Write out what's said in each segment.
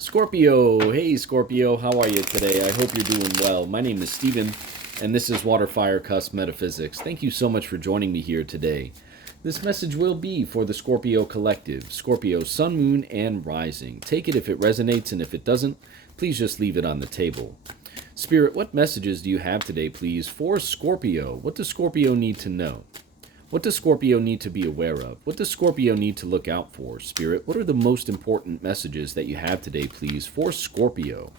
Scorpio, hey Scorpio, how are you today? I hope you're doing well. My name is Steven, and this is WATERFIRECUSP Metaphysics. Thank you so much for joining me here today. This message will be for the Scorpio Collective, Scorpio Sun, Moon, and Rising. Take it if it resonates, and if it doesn't, please just leave it on the table. Spirit, what messages do you have today, please, for Scorpio? What does Scorpio need to know? What does Scorpio need to be aware of? What does Scorpio need to look out for? Spirit, what are the most important messages that you have today, please, for Scorpio?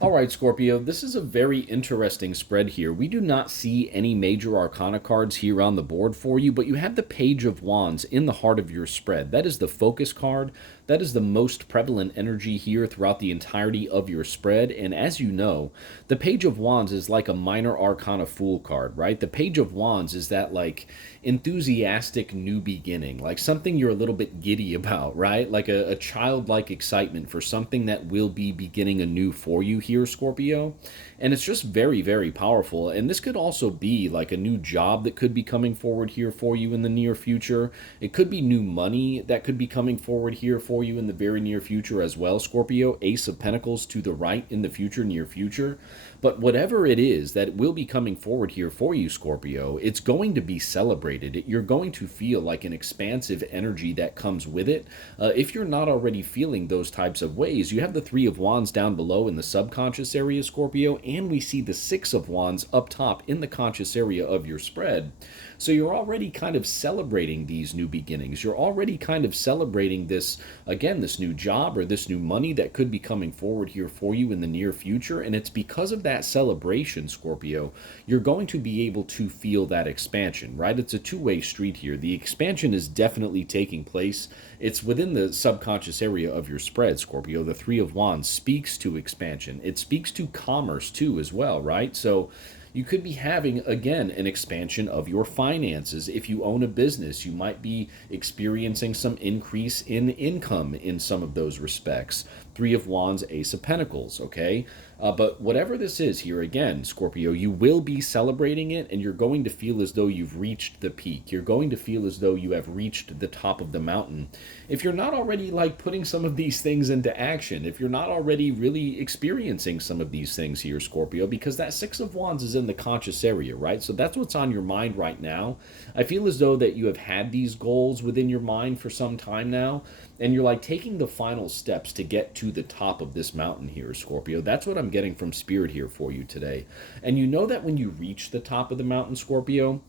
All right, Scorpio, this is a very interesting spread here. We do not see any major arcana cards here on the board for you, but you have the Page of Wands in the heart of your spread. That is the focus card. That is the most prevalent energy here throughout the entirety of your spread. And as you know, the Page of Wands is like a minor arcana fool card, right? The Page of Wands is that like enthusiastic new beginning, like something you're a little bit giddy about, right? Like a childlike excitement for something that will be beginning anew for you here, Scorpio. And it's just very, very powerful. And this could also be like a new job that could be coming forward here for you in the near future. It could be new money that could be coming forward here for you in the very near future as well, Scorpio. Ace of Pentacles to the right in the future, near future. But whatever it is that will be coming forward here for you, Scorpio, it's going to be celebrated. You're going to feel like an expansive energy that comes with it. If you're not already feeling those types of ways, you have the Three of Wands down below in the subconscious area, Scorpio, and we see the Six of Wands up top in the conscious area of your spread. So you're already kind of celebrating these new beginnings. You're already kind of celebrating this, again, this new job or this new money that could be coming forward here for you in the near future. And it's because of that celebration, Scorpio, you're going to be able to feel that expansion, right? It's a two-way street here. The expansion is definitely taking place. It's within the subconscious area of your spread, Scorpio. The Three of Wands speaks to expansion. It speaks to commerce too as well, right? So you could be having, again, an expansion of your finances. If you own a business, you might be experiencing some increase in income in some of those respects. Three of Wands, Ace of Pentacles, okay? But whatever this is here, again, Scorpio, you will be celebrating it, and you're going to feel as though you've reached the peak. You're going to feel as though you have reached the top of the mountain. If you're not already, like, putting some of these things into action, if you're not already really experiencing some of these things here, Scorpio, because that Six of Wands is in the conscious area, right? So that's what's on your mind right now. I feel as though that you have had these goals within your mind for some time now, and you're like taking the final steps to get to the top of this mountain here, Scorpio. That's what I'm getting from Spirit here for you today. And you know that when you reach the top of the mountain, Scorpio,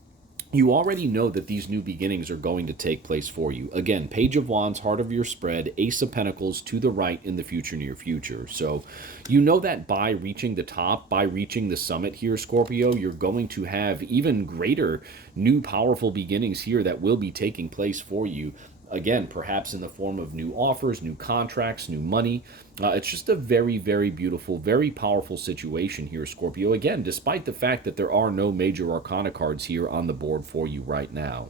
you already know that these new beginnings are going to take place for you. Again, Page of Wands, heart of your spread, Ace of Pentacles to the right in the future, near future. So you know that by reaching the top, by reaching the summit here, Scorpio, you're going to have even greater new powerful beginnings here that will be taking place for you. Again, perhaps in the form of new offers, new contracts, new money. It's just a very, very beautiful, very powerful situation here, Scorpio. Again, despite the fact that there are no major arcana cards here on the board for you right now.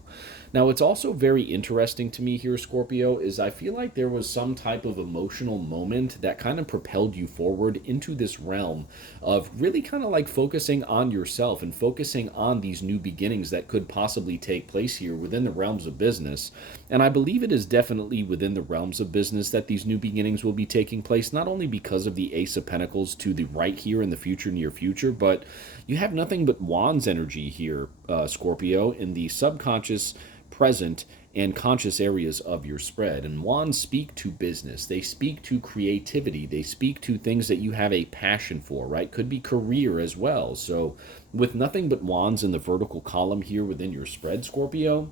Now, it's also very interesting to me here, Scorpio, is I feel like there was some type of emotional moment that kind of propelled you forward into this realm of really kind of like focusing on yourself and focusing on these new beginnings that could possibly take place here within the realms of business. And I believe it is definitely within the realms of business that these new beginnings will be taking place, not only because of the Ace of Pentacles to the right here in the future, near future, but you have nothing but Wands energy here, Scorpio, in the subconscious, present, and conscious areas of your spread. And Wands speak to business. They speak to creativity. They speak to things that you have a passion for, right? Could be career as well. So with nothing but Wands in the vertical column here within your spread, Scorpio,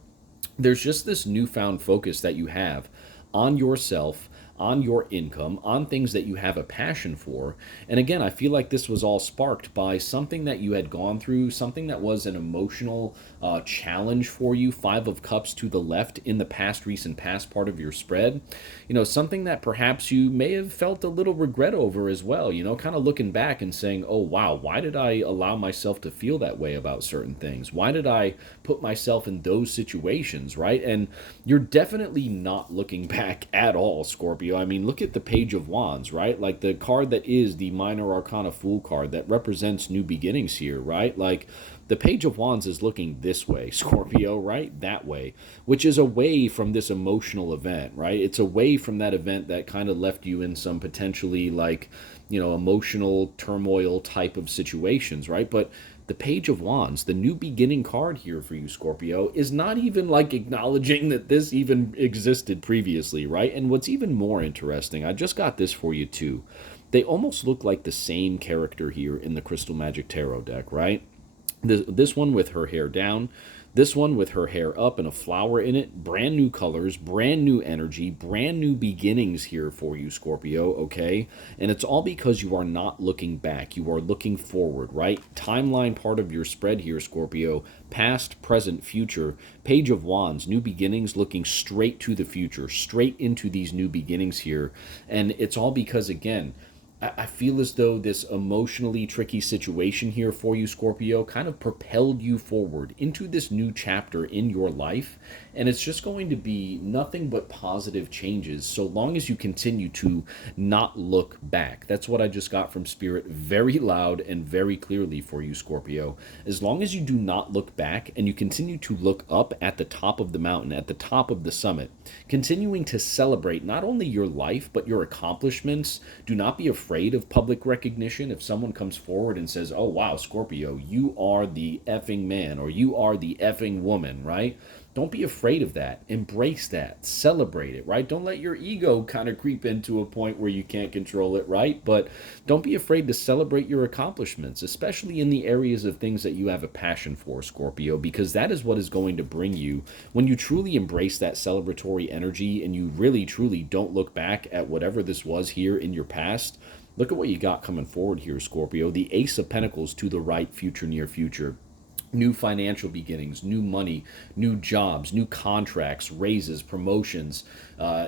there's just this newfound focus that you have on yourself, on your income, on things that you have a passion for. And again, I feel like this was all sparked by something that you had gone through, something that was an emotional challenge for you. Five of Cups to the left in the past, recent past part of your spread. You know, something that perhaps you may have felt a little regret over as well, you know, kind of looking back and saying, oh, wow, why did I allow myself to feel that way about certain things? Why did I put myself in those situations, right? And you're definitely not looking back at all, Scorpio. Scorpio. I mean, look at the Page of Wands, right? Like the card that is the Minor Arcana Fool card that represents new beginnings here, right? Like the Page of Wands is looking this way, Scorpio, right? That way, which is away from this emotional event, right? It's away from that event that kind of left you in some potentially like, emotional turmoil type of situations, right? But the Page of Wands, the new beginning card here for you, Scorpio, is not even like acknowledging that this even existed previously, right? And what's even more interesting, I just got this for you too. They almost look like the same character here in the Crystal Magic Tarot deck, right? This one with her hair down, this one with her hair up and a flower in it. Brand new colors, brand new energy, brand new beginnings here for you, Scorpio, okay? And it's all because you are not looking back. You are looking forward, right? Timeline part of your spread here, Scorpio. Past, present, future. Page of Wands, new beginnings, looking straight to the future, straight into these new beginnings here. And it's all because, again, I feel as though this emotionally tricky situation here for you, Scorpio, kind of propelled you forward into this new chapter in your life. And it's just going to be nothing but positive changes so long as you continue to not look back. That's what I just got from Spirit very loud and very clearly for you, Scorpio. As long as you do not look back and you continue to look up at the top of the mountain, at the top of the summit, continuing to celebrate not only your life, but your accomplishments. Do not be afraid of public recognition. If someone comes forward and says, oh, wow, Scorpio, you are the effing man or you are the effing woman, right? Don't be afraid of that. Embrace that. Celebrate it, right? Don't let your ego kind of creep into a point where you can't control it, right? But don't be afraid to celebrate your accomplishments, especially in the areas of things that you have a passion for, Scorpio, because that is what is going to bring you when you truly embrace that celebratory energy and you really, truly don't look back at whatever this was here in your past. Look at what you got coming forward here, Scorpio. The Ace of Pentacles to the right, future, near future. New financial beginnings, new money, new jobs, new contracts, raises, promotions,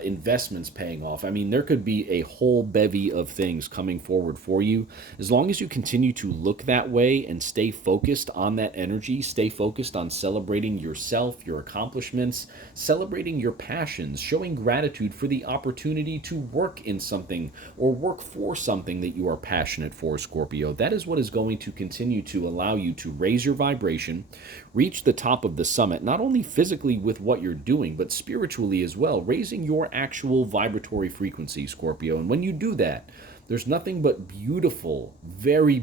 investments paying off. I mean, there could be a whole bevy of things coming forward for you. As long as you continue to look that way and stay focused on that energy, stay focused on celebrating yourself, your accomplishments, celebrating your passions, showing gratitude for the opportunity to work in something or work for something that you are passionate for, Scorpio. That is what is going to continue to allow you to raise your vibration, reach the top of the summit, not only physically with what you're doing, but spiritually as well, raising your actual vibratory frequency, Scorpio. And when you do that, there's nothing but beautiful, very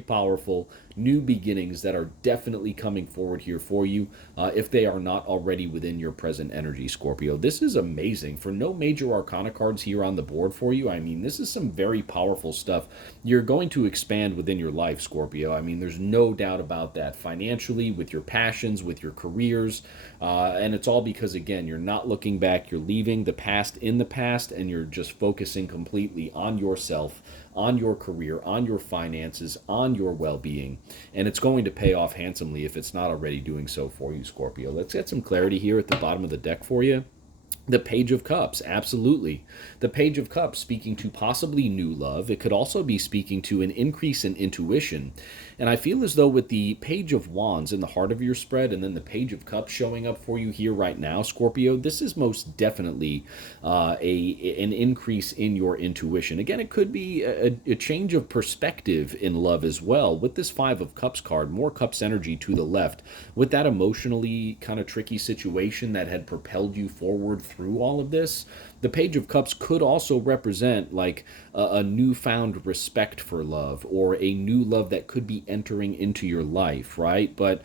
powerful new beginnings that are definitely coming forward here for you if they are not already within your present energy, Scorpio. This is amazing. For no major arcana cards here on the board for you, I mean, this is some very powerful stuff. You're going to expand within your life, Scorpio. I mean, there's no doubt about that. Financially, with your passions, with your careers, and it's all because, again, you're not looking back. You're leaving the past in the past, and you're just focusing completely on yourself, on your career, on your finances, on your well-being. And it's going to pay off handsomely if it's not already doing so for you, Scorpio. Let's get some clarity here at the bottom of the deck for you. The Page of Cups, absolutely. The Page of Cups speaking to possibly new love. It could also be speaking to an increase in intuition. And I feel as though with the Page of Wands in the heart of your spread and then the Page of Cups showing up for you here right now, Scorpio, this is most definitely an increase in your intuition. Again, it could be a change of perspective in love as well. With this Five of Cups card, more Cups energy to the left, with that emotionally kind of tricky situation that had propelled you forward through all of this, the Page of Cups could also represent like a newfound respect for love or a new love that could be entering into your life, right? But,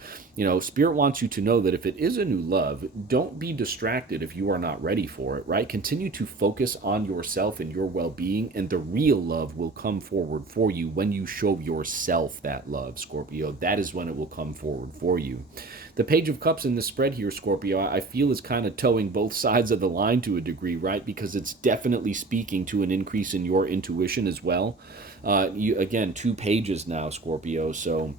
Spirit wants you to know that if it is a new love, don't be distracted if you are not ready for it, right? Continue to focus on yourself and your well-being, and the real love will come forward for you when you show yourself that love, Scorpio. That is when it will come forward for you. The Page of Cups in the spread here, Scorpio, I feel is kind of towing both sides of the line to a degree, right? Because it's definitely speaking to an increase in your intuition as well. Again, 2 pages now, Scorpio, so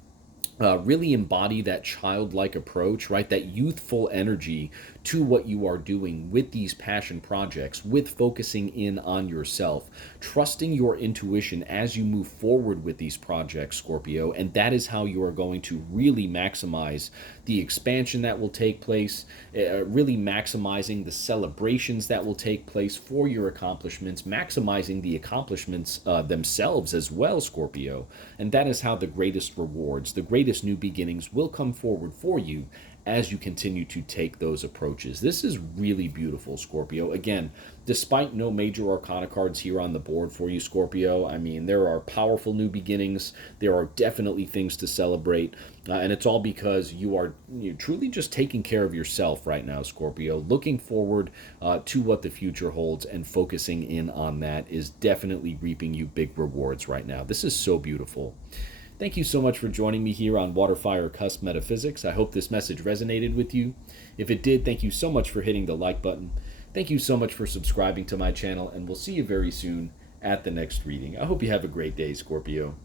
really embody that childlike approach, right? That youthful energy to what you are doing with these passion projects, with focusing in on yourself, trusting your intuition as you move forward with these projects, Scorpio. And that is how you are going to really maximize the expansion that will take place, really maximizing the celebrations that will take place for your accomplishments, maximizing the accomplishments themselves as well, Scorpio. And that is how the greatest rewards, the greatest new beginnings will come forward for you as you continue to take those approaches. This is really beautiful, Scorpio. Again, despite no major arcana cards here on the board for you, Scorpio, I mean, there are powerful new beginnings. There are definitely things to celebrate. And it's all because you're truly just taking care of yourself right now, Scorpio. Looking forward to what the future holds and focusing in on that is definitely reaping you big rewards right now. This is so beautiful. Thank you so much for joining me here on Water Fire Cusp Metaphysics. I hope this message resonated with you. If it did, thank you so much for hitting the like button. Thank you so much for subscribing to my channel, and we'll see you very soon at the next reading. I hope you have a great day, Scorpio.